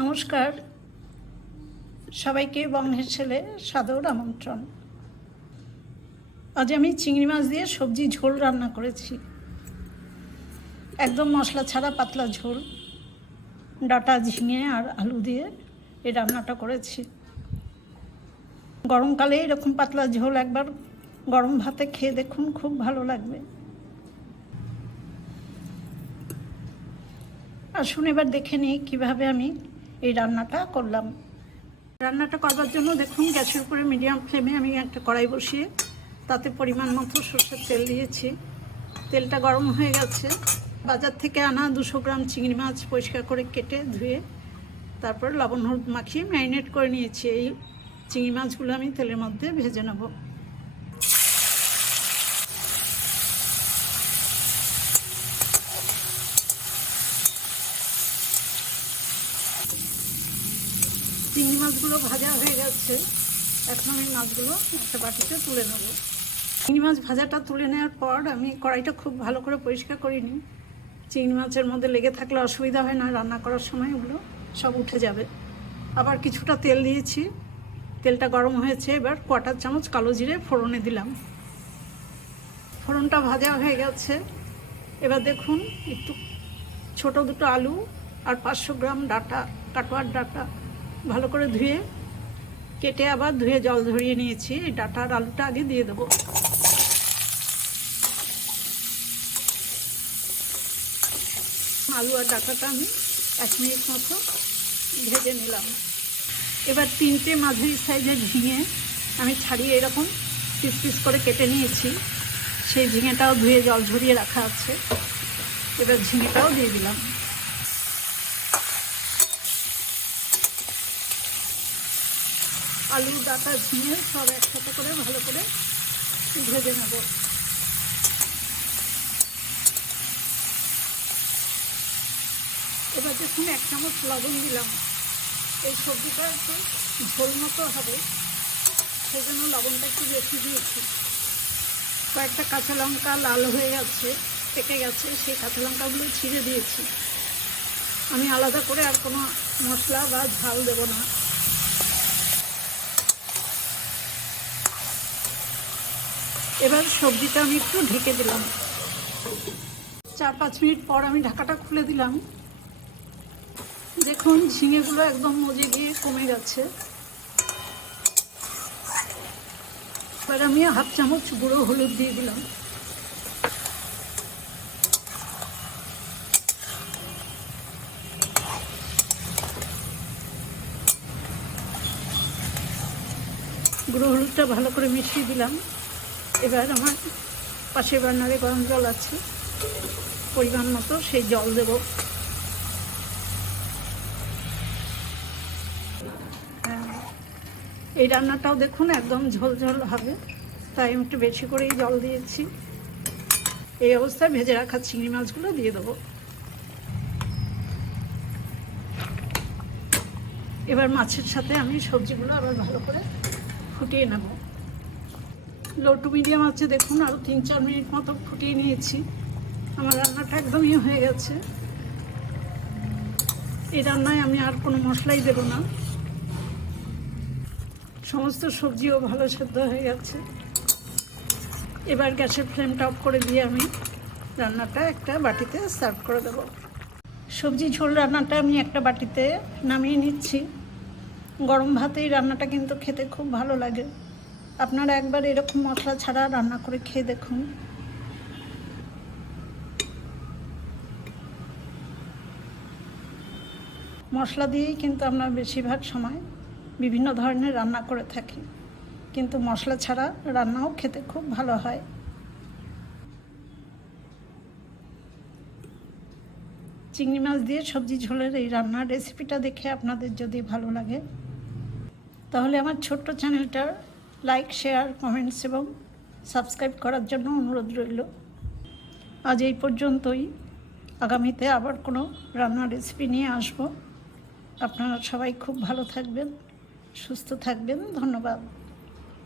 নমস্কার, সবাইকে বংশের ছেলে সাদর আমন্ত্রণ। আজ আমি চিংড়ি মাছ দিয়ে সবজি ঝোল রান্না করেছি। একদম মশলা ছাড়া পাতলা ঝোল, ডাঁটা, ঝিঙে আর আলু দিয়ে এই রান্নাটা করেছি। গরমকালে এরকম পাতলা ঝোল একবার গরম ভাতে খেয়ে দেখুন, খুব ভালো লাগবে। আসুন এবার দেখে নিই কীভাবে আমি এই রান্নাটা করলাম। রান্নাটা করবার জন্য দেখুন, গ্যাসের উপরে মিডিয়াম ফ্লেমে আমি একটা কড়াই বসিয়ে তাতে পরিমাণ মতো সরষের তেল দিয়েছি। তেলটা গরম হয়ে গেছে। বাজার থেকে আনা 200 গ্রাম চিংড়ি মাছ পরিষ্কার করে কেটে ধুয়ে তারপর লবণ হলুদ মাখিয়ে ম্যারিনেট করে নিয়েছি। এই চিংড়ি মাছগুলো আমি তেলের মধ্যে ভেজে নেব। চিংড়ি মাছগুলো ভাজা হয়ে গেছে। এখন আমি মাছগুলো একটা বাটিতে তুলে নেব। চিংড়ি মাছ ভাজাটা তুলে নেওয়ার পর আমি কড়াইটা খুব ভালো করে পরিষ্কার করে নিই। চিংড়ি মাছের মধ্যে লেগে থাকলে অসুবিধা হয় না, রান্না করার সময় ওগুলো সব উঠে যাবে। আবার কিছুটা তেল দিয়েছি, তেলটা গরম হয়েছে। এবার 1/4 চামচ কালো জিরে ফোড়নে দিলাম। ফোড়নটা ভাজা হয়ে গেছে। এবার দেখুন, একটু ছোট দুটো আলু আর 500 গ্রাম ডাঁটা, কাটোয়ার ডাঁটা ভালো করে ধুয়ে কেটে আবার ধুয়ে জল ঝরিয়ে নিয়েছি। এই ডাঁটা আর আলুটা আগে দিয়ে দেবো। আলু আর ডাঁটাটা আমি 1 মিনিট মতো ভেজে নিলাম। এবার 3টে মাঝারি সাইজের ঝিঙে আমি ছাড়িয়ে এরকম পিস পিস করে কেটে নিয়েছি। সেই ঝিঙেটাও ধুয়ে জল ঝরিয়ে রাখা আছে। এবার ঝিঙেটাও দিয়ে দিলাম। আলু, ডাঁটা, ঝিঙে সব একসাথে করে ভালো করে ভেজে নেব। এবার দেখুন, 1 চামচ লবণ দিলাম। এই সবজিটা একটু ঝোল মতো হবে, সেজন্য লবণটা একটু বেশি দিয়েছি। কয়েকটা কাঁচা লঙ্কা লাল হয়ে গেছে, পেকে গেছে, সেই কাঁচা লঙ্কাগুলো ছিঁড়ে দিয়েছি। আমি আলাদা করে আর কোনো মশলা বা ঝাল দেব না। এবার সবজিটা আমি একটু ঢেকে দিলাম। 4-5 মিনিট পর আমি ঢাকাটা খুলে দিলাম। দেখুন, ঝিঙেগুলো একদম মজে গিয়ে কমে গেছে। এবার আমি 1/2 চামচ গুঁড়ো হলুদ দিয়ে দিলাম। গুঁড়ো হলুদটা ভালো করে মিশিয়ে দিলাম। এবার আমার পাশের বার্নারে গরম জল আছে, পরিমাণ মতো সেই জল দেব। এই রান্নাটাও দেখুন একদম ঝোল ঝোল হবে, তাই আমি একটু বেশি করেই জল দিয়েছি। এই অবস্থায় ভেজে রাখা চিংড়ি মাছগুলো দিয়ে দেবো। এবার মাছের সাথে আমি সবজিগুলো আবার ভালো করে ফুটিয়ে নেব। লো টু মিডিয়াম আছে। দেখুন, আরও 3-4 মিনিট মতো ফুটিয়ে নিয়েছি। আমার রান্নাটা একদমই হয়ে গেছে। এই রান্নায় আমি আর কোনো মশলাই দেব না। সমস্ত সবজিও ভালো সেদ্ধ হয়ে গেছে। এবার গ্যাসের ফ্লেমটা অফ করে দিয়ে আমি রান্নাটা একটা বাটিতে সার্ভ করে দেব। সবজি ঝোল রান্নাটা আমি একটা বাটিতে নামিয়ে নিচ্ছি। গরম ভাতে এই রান্নাটা কিন্তু খেতে খুব ভালো লাগে। আপনারা একবার এরকম মশলা ছাড়া রান্না করে খেয়ে দেখুন। মশলা দিয়েই কিন্তু আমরা বেশিরভাগ সময় বিভিন্ন ধরনের রান্না করে থাকি, কিন্তু মশলা ছাড়া রান্নাও খেতে খুব ভালো হয়। চিংড়ি মাছ দিয়ে সবজি ঝোলের এই রান্নার রেসিপিটা দেখে আপনাদের যদি ভালো লাগে, তাহলে আমার ছোট্ট চ্যানেলটার লাইক, শেয়ার, কমেন্টস এবং সাবস্ক্রাইব করার জন্য অনুরোধ রইল। আজ এই পর্যন্তই। আগামীতে আবার কোনো রান্নার রেসিপি নিয়ে আসব। আপনারা সবাই খুব ভালো থাকবেন, সুস্থ থাকবেন। ধন্যবাদ।